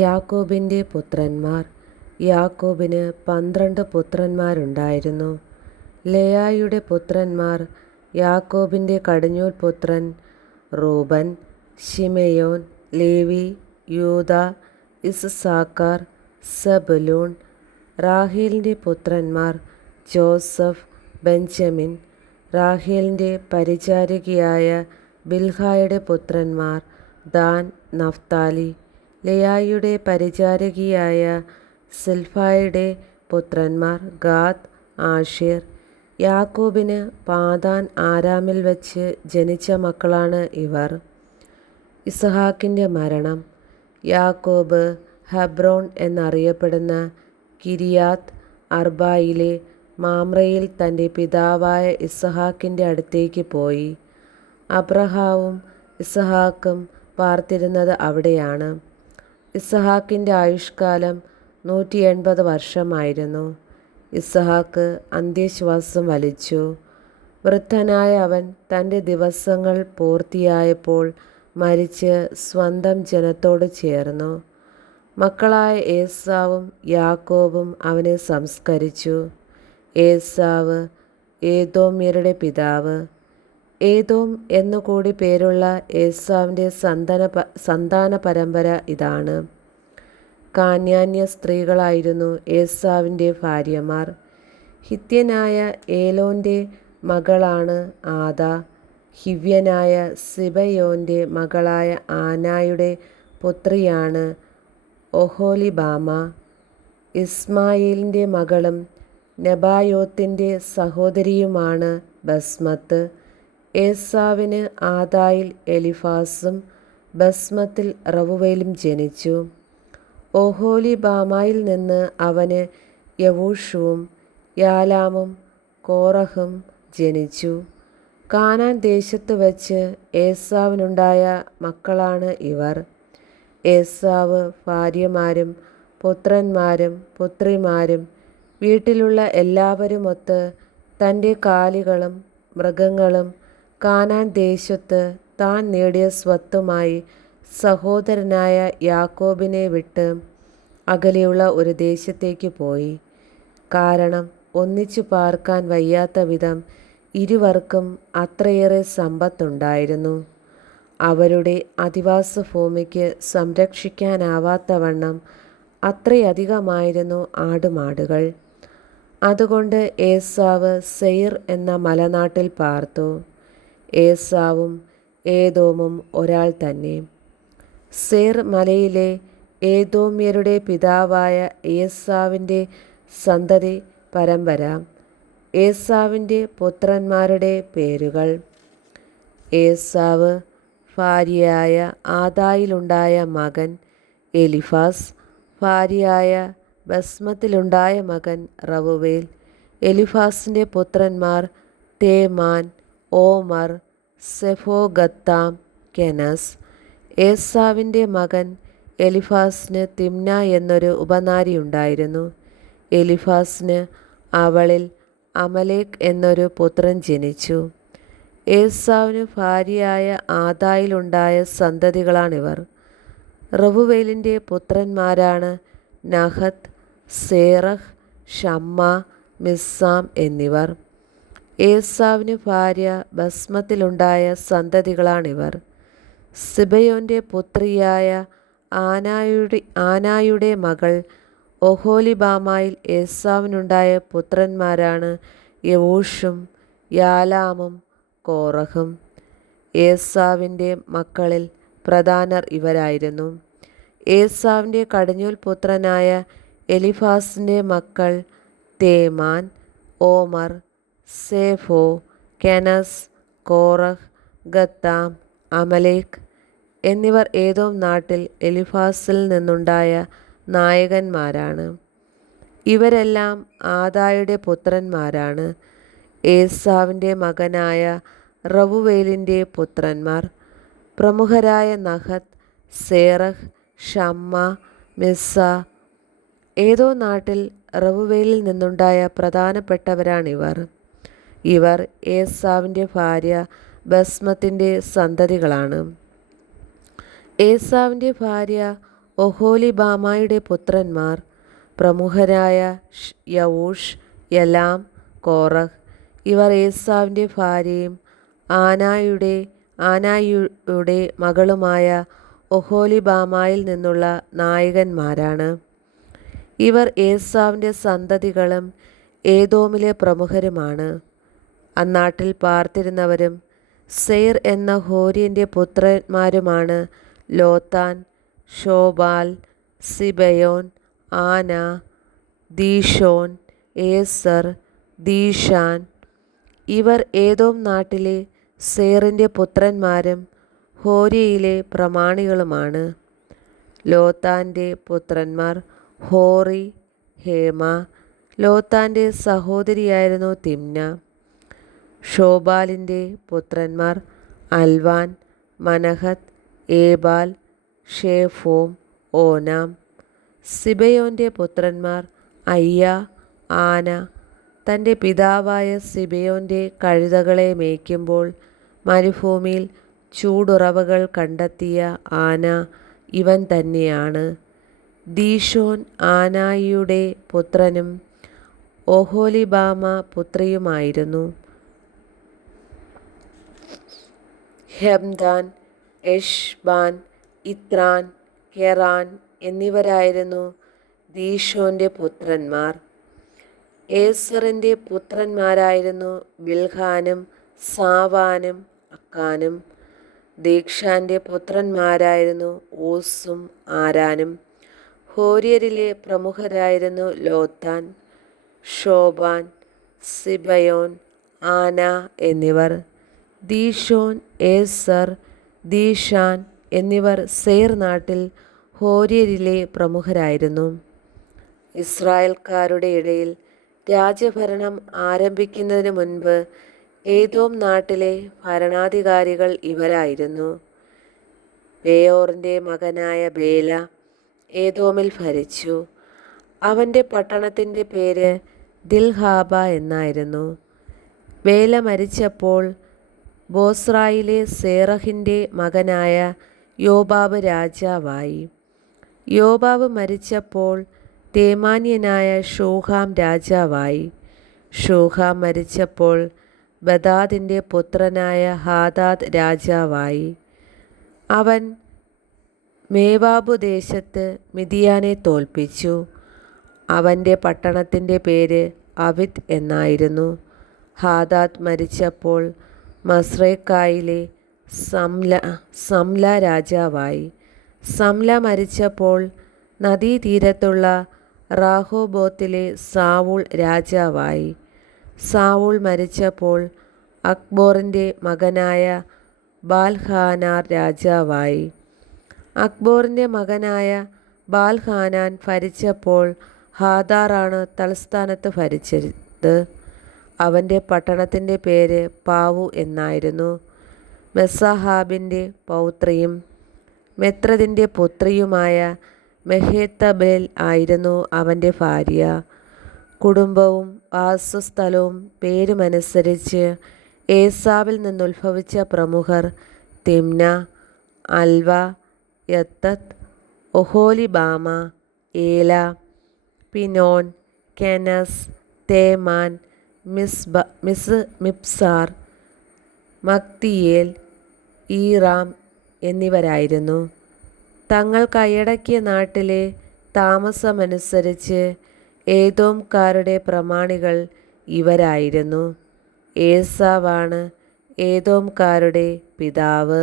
യാക്കോബിൻ്റെ പുത്രന്മാർ. യാക്കോബിന് 12 പുത്രന്മാരുണ്ടായിരുന്നു. ലേയായുടെ പുത്രന്മാർ. യാക്കോബിൻ്റെ കടിഞ്ഞൂൽ പുത്രൻ റൂബൻ, ശിമെയോൻ, ലേവി, യൂദാ, ഇസ്സാക്കാർ, സെബൂലൂൻ. റാഹേലിൻ്റെ പുത്രന്മാർ ജോസഫ്, ബെഞ്ചമിൻ. റാഹേലിൻ്റെ പരിചാരികയായ ബിൽഹായുടെ പുത്രന്മാർ ദാൻ, നഫ്താലി. ലേയായുടെ പരിചാരകിയായ സിൽഫായുടെ പുത്രന്മാർ ഗാദ്, ആഷേർ. യാക്കോബിന് പാദാൻ ആരാമിൽ വച്ച് ജനിച്ച മക്കളാണ് ഇവർ. ഇസ്ഹാക്കിൻ്റെ മരണം. യാക്കോബ് ഹെബ്രോൻ എന്നറിയപ്പെടുന്ന കിരിയാത്ത് അർബായിലെ മാമ്രയിൽ തൻ്റെ പിതാവായ ഇസ്ഹാക്കിൻ്റെ അടുത്തേക്ക് പോയി. അബ്രഹാവും ഇസ്ഹാക്കും പാർത്തിരുന്നത് അവിടെയാണ്. ഇസ്ഹാക്കിൻ്റെ ആയുഷ്കാലം 180 വർഷമായിരുന്നു. ഇസ്ഹാക്ക് അന്ത്യശ്വാസം വലിച്ചു. വൃദ്ധനായ അവൻ തൻ്റെ ദിവസങ്ങൾ പൂർത്തിയായപ്പോൾ മരിച്ച് സ്വന്തം ജനത്തോട് ചേർന്നു. മക്കളായ ഏസാവും യാക്കോബും അവനെ സംസ്കരിച്ചു. ഏസാവ് ഏദോമ്യരുടെ പിതാവ്. ഏദോം എന്നുകൂടി പേരുള്ള ഏസാവിൻ്റെ സന്താന പരമ്പര ഇതാണ്. കാനാന്യ സ്ത്രീകളായിരുന്നു ഏസാവിൻ്റെ ഭാര്യമാർ. ഹിത്യനായ ഏലോൻ്റെ മകളാണ് ആദാ. ഹിവ്യനായ സിബയോൻ്റെ മകളായ ആനായുടെ പുത്രിയാണ് ഒഹൊലിബാമ. ഇസ്മായേലിൻ്റെ മകളും നെബായോത്തിൻ്റെ സഹോദരിയുമാണ് ബസ്മത്ത്. ഏസാവിന് ആദായിൽ എലിഫാസും ബസ്മത്തിൽ റവുവേലും ജനിച്ചു. ഒഹൊലിബാമയിൽ നിന്ന് അവന് യവൂഷുവും യാലാമും കോറഹും ജനിച്ചു. കാനാൻ ദേശത്ത് വച്ച് ഏസാവിനുണ്ടായ മക്കളാണ് ഇവർ. ഏസാവ് ഭാര്യമാരും പുത്രന്മാരും പുത്രിമാരും വീട്ടിലുള്ള എല്ലാവരുമൊത്ത് തൻ്റെ കാലികളും മൃഗങ്ങളും കാനാൻ ദേശത്ത് താൻ നേടിയ സ്വത്തുമായി സഹോദരനായ യാക്കോബിനെ വിട്ട് അകലെയുള്ള ഒരു ദേശത്തേക്ക് പോയി. കാരണം ഒന്നിച്ചു പാർക്കാൻ വയ്യാത്ത വിധം ഇരുവർക്കും അത്രയേറെ സമ്പത്തുണ്ടായിരുന്നു. അവരുടെ അധിവാസ ഭൂമിക്ക് സംരക്ഷിക്കാനാവാത്തവണ്ണം അത്രയധികമായിരുന്നു ആടുമാടുകൾ. അതുകൊണ്ട് ഏസാവ് സെയിർ എന്ന മലനാട്ടിൽ പാർത്തു. ഏസാവും ഏദോമും ഒരാൾ തന്നെ. സെയിർ മലയിലെ ഏദോമ്യരുടെ പിതാവായ ഏസാവിൻ്റെ സന്തതി പരമ്പര. ഏസാവിൻ്റെ പുത്രന്മാരുടെ പേരുകൾ. ഏസാവ് ഭാര്യയായ ആദായിലുണ്ടായ മകൻ എലിഫാസ്. ഭാര്യയായ ബസ്മത്തിലുണ്ടായ മകൻ റവുവേൽ. എലിഫാസിൻ്റെ പുത്രന്മാർ തേമാൻ, ഓമർ, സെഫോഗത്താം, കെനസ്. ഏസാവിൻ്റെ മകൻ എലിഫാസിന് തിമ്ന എന്നൊരു ഉപനാരിയുണ്ടായിരുന്നു. എലിഫാസിന് അവളിൽ അമലേക് എന്നൊരു പുത്രൻ ജനിച്ചു. ഏസാവിന് ഭാര്യയായ ആദായിലുണ്ടായ സന്തതികളാണിവർ. റവുവേലിൻ്റെ പുത്രന്മാരാണ് നഹത്ത്, സേറഹ്, ഷമ്മ, മിസ്സാം എന്നിവർ. ഏസാവിന് ഭാര്യ ബസ്മത്തിലുണ്ടായ സന്തതികളാണിവർ. സിബയോൻ്റെ പുത്രിയായ ആനായുടെ മകൾ ഒഹൊലിബാമയിൽ ഏസാവിനുണ്ടായ പുത്രന്മാരാണ് യവൂഷും യാലാമും കോറഹും. ഏസാവിൻ്റെ മക്കളിൽ പ്രധാനർ ഇവരായിരുന്നു. ഏസാവിൻ്റെ കടിഞ്ഞൂൽ പുത്രനായ എലിഫാസിൻ്റെ മക്കൾ തേമാൻ, ഓമർ, സേഫോ, കെനസ്, കോറഹ്, ഗത്താം, അമലേക് എന്നിവർ ഏദോം നാട്ടിൽ എലിഫാസിൽ നിന്നുണ്ടായ നായകന്മാരാണ്. ഇവരെല്ലാം ആദായുടെ പുത്രന്മാരാണ്. ഏസാവിൻ്റെ മകനായ റവുവേലിൻ്റെ പുത്രന്മാർ പ്രമുഖരായ നഹത്ത്, സേറഹ്, ഷമ്മ, മിസ്സ. ഏദോം നാട്ടിൽ റവുവേലിൽ നിന്നുണ്ടായ പ്രധാനപ്പെട്ടവരാണിവർ. ഇവർ ഏസാവിൻ്റെ ഭാര്യ ബസ്മത്തിൻ്റെ സന്തതികളാണ്. ഏസാവിൻ്റെ ഭാര്യ ഒഹോലിബാമായുടെ പുത്രന്മാർ പ്രമുഖരായ യവൂഷ്, യലാം, കോറഹ്. ഇവർ ഏസാവിൻ്റെ ഭാര്യയും ആനായുടെ മകളുമായ ഒഹോലിബാമായിൽ നിന്നുള്ള നായകന്മാരാണ്. ഇവർ ഏസാവിൻ്റെ സന്തതികളും ഏദോമിലെ പ്രമുഖരുമാണ്. അന്നാട്ടിൽ പാർത്തിരുന്നവരും സെയിർ എന്ന ഹോര്യൻ്റെ പുത്രന്മാരുമാണ് ലോതാൻ, ശോബാൽ, സിബയോൻ, ആന, ദീശോൻ, ഏസർ, ദീശാൻ. ഇവർ ഏദോം നാട്ടിലെ സെയിറിൻ്റെ പുത്രന്മാരും ഹോര്യയിലെ പ്രമാണികളുമാണ്. ലോതാൻ്റെ പുത്രന്മാർ ഹോറി, ഹേമ. ലോതാൻ്റെ സഹോദരിയായിരുന്നു തിമ്ന. ഷോബാലിൻ്റെ പുത്രന്മാർ അൽവാൻ, മനഹത്ത്, ഏബാൽ, ഷേഫോം, ഓനാം. സിബയോൻ്റെ പുത്രന്മാർ അയ്യ, ആന. തൻ്റെ പിതാവായ സിബയോൻ്റെ കഴുതകളെ മേയ്ക്കുമ്പോൾ മരുഭൂമിയിൽ ചൂടുറവകൾ കണ്ടെത്തിയ ആന ഇവൻ തന്നെയാണ്. ദീശോൻ ആനായിയുടെ പുത്രനും ഒഹോലിബാമ പുത്രിയുമായിരുന്നു. ഹെംദാൻ, എഷ്ബാൻ, ഇത്രാൻ, കെറാൻ എന്നിവരായിരുന്നു ദീശോൻ്റെ പുത്രന്മാർ. ഏസറിൻ്റെ പുത്രന്മാരായിരുന്നു ബിൽഹാനും സാവാനും അക്കാനും. ദീക്ഷാൻ്റെ പുത്രന്മാരായിരുന്നു ഊസും ആരാനും. ഹോര്യരിലെ പ്രമുഖരായിരുന്നു ലോതാൻ, ഷോബാൻ, സിബയോൻ, ആന എന്നിവർ. ദീശോൻ, ഏസർ, ദീശാൻ എന്നിവർ സെയിർ നാട്ടിൽ ഹോര്യരിലെ പ്രമുഖരായിരുന്നു. ഇസ്രായേൽക്കാരുടെ ഇടയിൽ രാജ്യഭരണം ആരംഭിക്കുന്നതിന് മുൻപ് ഏദോം നാട്ടിലെ ഭരണാധികാരികൾ ഇവരായിരുന്നു. ബേയോറിൻ്റെ മകനായ ബേല ഏദോമിൽ ഭരിച്ചു. അവൻ്റെ പട്ടണത്തിൻ്റെ പേര് ദിൽഹാബ എന്നായിരുന്നു. ബേല മരിച്ചപ്പോൾ ബോസ്രായിലെ സേറഹിൻ്റെ മകനായ യോബാബ് രാജാവായി. യോബാബ് മരിച്ചപ്പോൾ തേമാന്യനായ ഷൂഹാം രാജാവായി. ഷൂഹാം മരിച്ചപ്പോൾ ബദാദിൻ്റെ പുത്രനായ ഹാദാദ് രാജാവായി. അവൻ മേവാബു ദേശത്ത് മിദിയാനെ തോൽപ്പിച്ചു. അവൻ്റെ പട്ടണത്തിൻ്റെ പേര് അവിത് എന്നായിരുന്നു. ഹാദാദ് മരിച്ചപ്പോൾ മസ്രേക്കായിലെ സംല രാജാവായി. സംല മരിച്ചപ്പോൾ നദീതീരത്തുള്ള റാഹോബോത്തിലെ സാവൂൾ രാജാവായി. സാവൂൾ മരിച്ചപ്പോൾ അക്ബോറിൻ്റെ മകനായ ബാൽഹാനാൻ രാജാവായി. അക്ബോറിൻ്റെ മകനായ ബാൽഹാനാൻ ഭരിച്ചപ്പോൾ ഹാദാറാണ് തലസ്ഥാനത്ത് ഭരിച്ചത്. അവൻ്റെ പട്ടണത്തിൻ്റെ പേര് പാവു എന്നായിരുന്നു. മെസാഹാബിൻ്റെ പൗത്രിയും മെത്രദിൻ്റെ പുത്രിയുമായ മെഹേത്തബേൽ ആയിരുന്നു അവൻ്റെ ഭാര്യ. കുടുംബവും വാസസ്ഥലവും പേരുമനുസരിച്ച് ഏസാവിൽ നിന്നുത്ഭവിച്ച പ്രമുഖർ തിമ്ന, അൽവ, യത്തത്ത്, ഒഹോലിബാമ, ഏല, പിനോൻ, കെനസ്, തേമാൻ, മിബ്സാർ, മഗ്ദിയേൽ, ഈറാം എന്നിവരായിരുന്നു. തങ്ങൾ കൈയടക്കിയ നാട്ടിലെ താമസമനുസരിച്ച് ഏദോംകാരുടെ പ്രമാണികൾ ഇവരായിരുന്നു. ഏസാവാണ് ഏദോംകാരുടെ പിതാവ്.